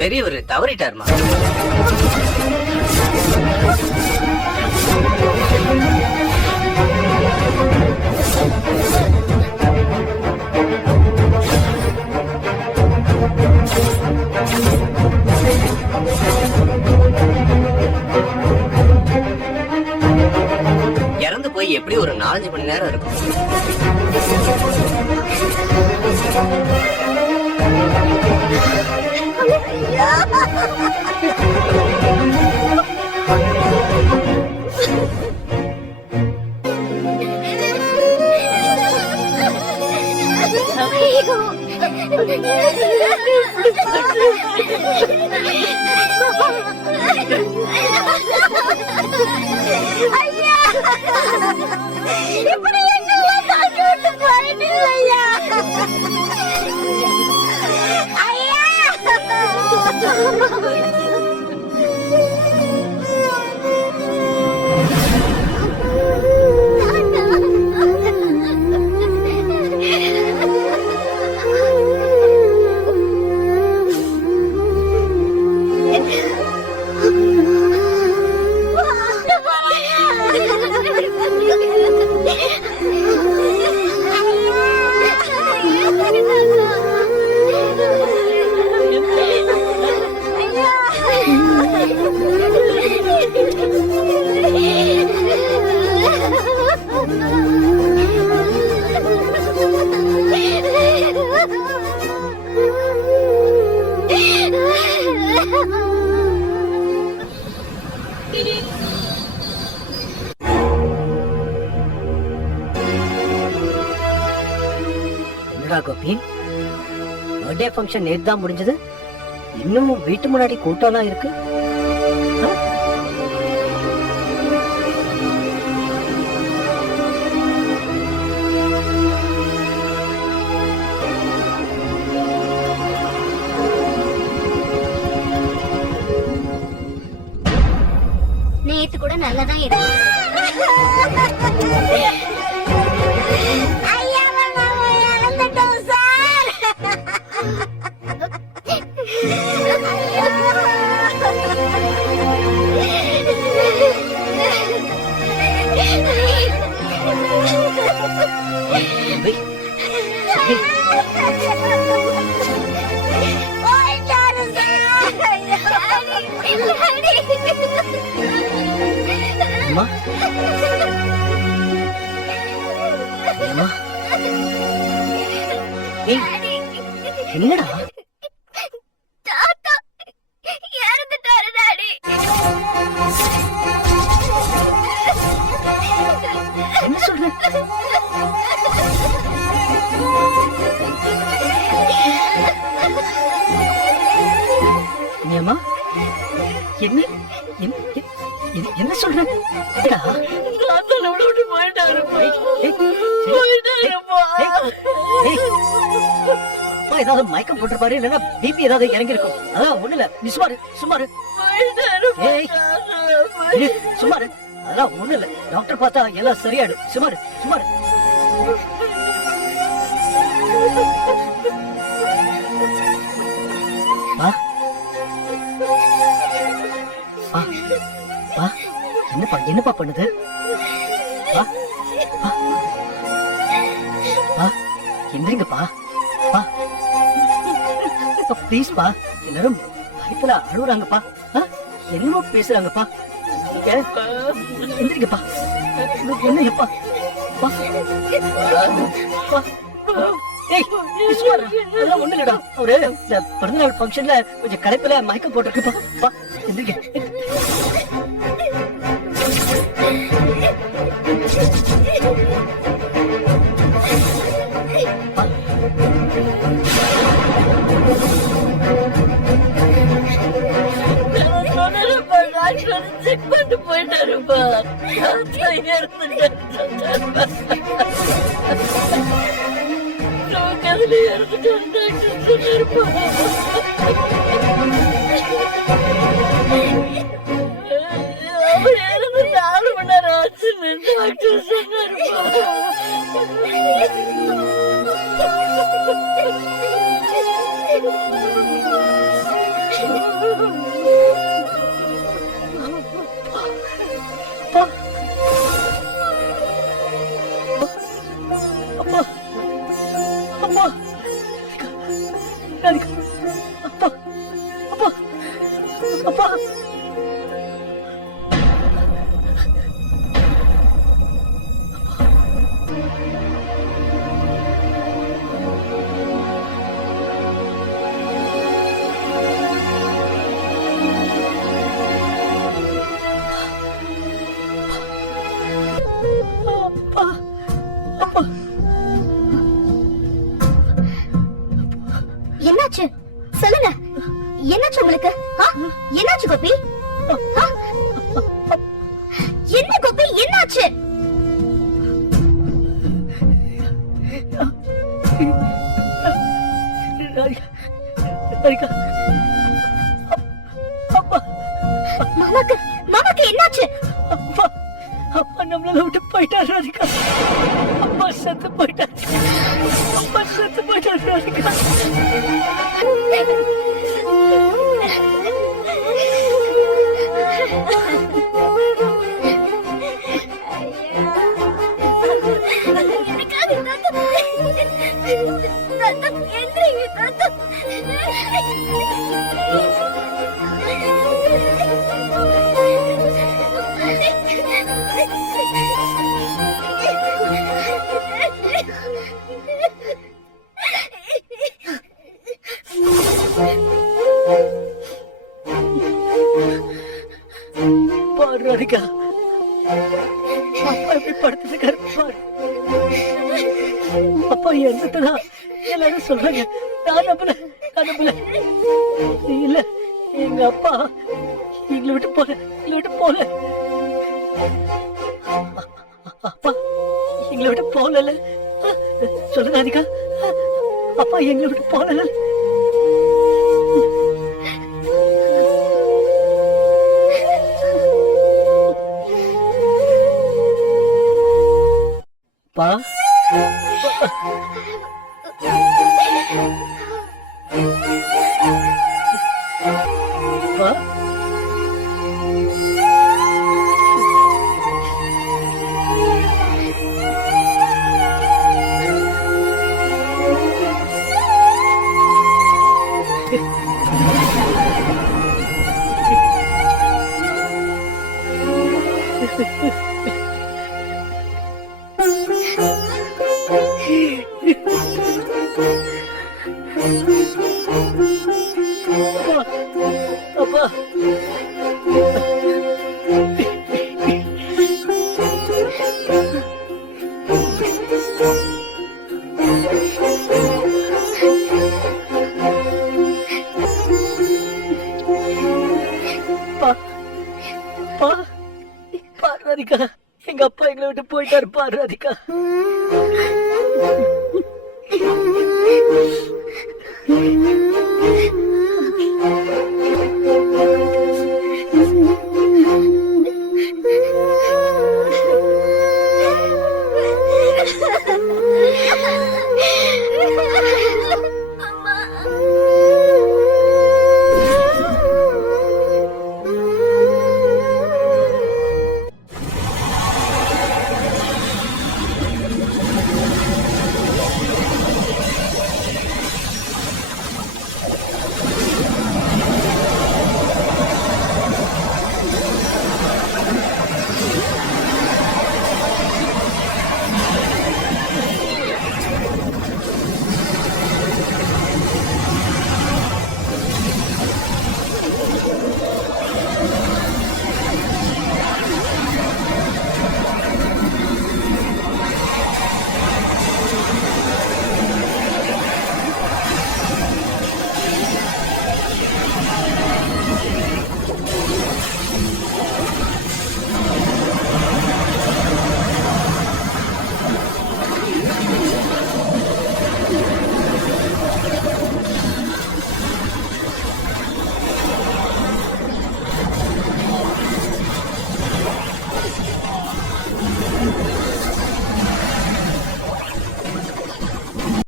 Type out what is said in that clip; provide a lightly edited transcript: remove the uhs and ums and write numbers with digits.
பெரியவர் தவறிட்டாருமா. இறந்து போய் எப்படி ஒரு 4-5 மணி நேரம் இருக்கும். இப்படி எங்கெல்லாம் தாண்டி விட்டு போயிட்டீங்க ஐயா. கோபி, பர்த்டே ஃபங்க்ஷன் நேத்து தான் முடிஞ்சது. இன்னும் வீட்டு முன்னாடி கூட்டம்லாம் இருக்கு. நேத்து கூட நல்லதான் இருக்கு. என்னடா தாத்தா இறந்துட்டாரு டாடி. என்ன சொல்ற? அம்மா என்ன என்ன சொல்ற? ஏதாவது மயக்கம் போட்டிருப்பாரு, இல்லன்னா பிபி ஏதாவது இறங்கி இருக்கும். அதான் ஒண்ணு இல்ல, நீ சுமாரு சுமாரு சுமாரு, அதெல்லாம் ஒண்ணு இல்ல. டாக்டர் பார்த்தா எல்லாம் சரியாடு. சுமாரு சுமாரு. என்னப்பா என்னப்பா பண்ணுது? எந்திரிங்கப்பா. ப்ளீஸ்பா, எல்லாரும் பயத்துல அழுகுறாங்கப்பா. என்னமோ பேசுறாங்கப்பா. எந்திரிங்கப்பா. என்னப்பா? ஒண்ணு இல்லடா, ஒரு பிறந்தநாள் ஃபங்க்ஷன்ல கொஞ்சம் களைப்புல மயக்கம் போட்டிருக்குப்பா. எந்திரிக்க. செக் பண்ணிட்டு போயிட்டாருப்பா. அதுல இறந்துட்டாரு டாக்டர் சொன்னாருப்பா. அவர் இறந்து 4 மணி நேரம் ஆச்சுன்னு டாக்டர் சொன்னாருப்பா. ராதிகா அப்பா அப்பா அப்பா அப்பா அப்பா என்னாச்சு சொல்லுங்க, என்னாச்சு உங்களுக்கு? ஆ? என்னாச்சு கோபி? ஆ? என்ன கோபி, என்னாச்சு? ராதிகா ராதிகா அப்பா மாமாக்கு மாமாக்கு என்னாச்சு? அப்பா அப்பா நம்மள விட்டு போயிட்டார் ராதிகா. அப்பா செத்து போயிட்டார். அப்பா செத்து போயிட்டார் ராதிகா. எனக்காக தாத்தா எந்திரிங்க தாத்தா. பாரு ராதிகா, அப்பா எப்படி படுத்துருக்காரு பாரு. அப்பா இறந்துட்டதா எல்லாரும் சொல்றாங்க. நான் நம்பல. இல்ல, எங்க அப்பா எங்களை விட்டு போல. அப்பா எங்களை விட்டு போகல. சொல்லுங்க ராதிகா, அப்பா எங்களை விட்டு போகல. பா பா அப்பா ராதிகா, எங்க அப்பா எங்களை விட்டு போயிட்டாரு பாரு ராதிகா. Mm-hmm.